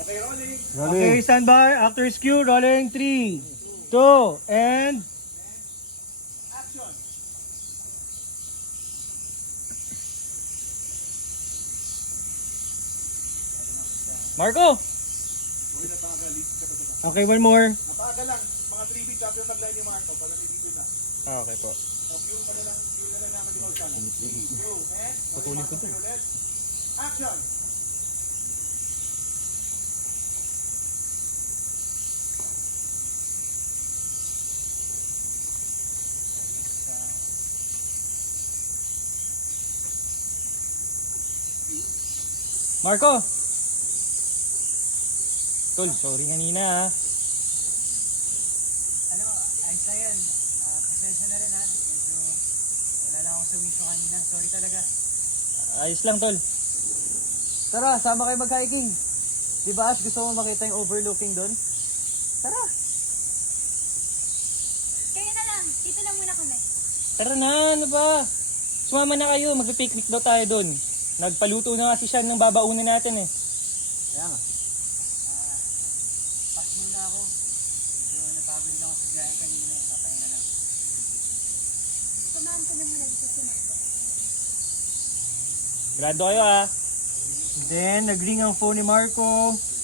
Okay, stand by. Actors cue. Rolling 3, 2, and... Marco! Okay, one more. Napaga lang. Mga 3 feet after mag-line ni Marco. Para may video na. Okay po. So, view pa na lang naman yung Olsan. 3, 2, and... Patuloy ko to. Action! Marco! Tol, sorry kanina ha. Ano, ayos lang yan. Pasensya na rin ha. Medyo wala lang ako sa wisyo kanina. Sorry talaga. Ayos lang tol. Tara, sama kayo mag-hiking. Di ba Ash, gusto mo makita yung overlooking doon? Tara. Kayo na lang. Dito lang muna kami. Tara na, ano ba? Sumama na kayo, magpipiknik daw tayo doon. Nagpaluto na kasi siya ng babaunan natin eh. Kaya nga. Pass muna ako. Medyo napagod lang ako sa biyahe kanina. Papahinga lang. Samahan ko na muna dito si Marco. Grado kayo ah. Then, nagring ang phone ni Marco.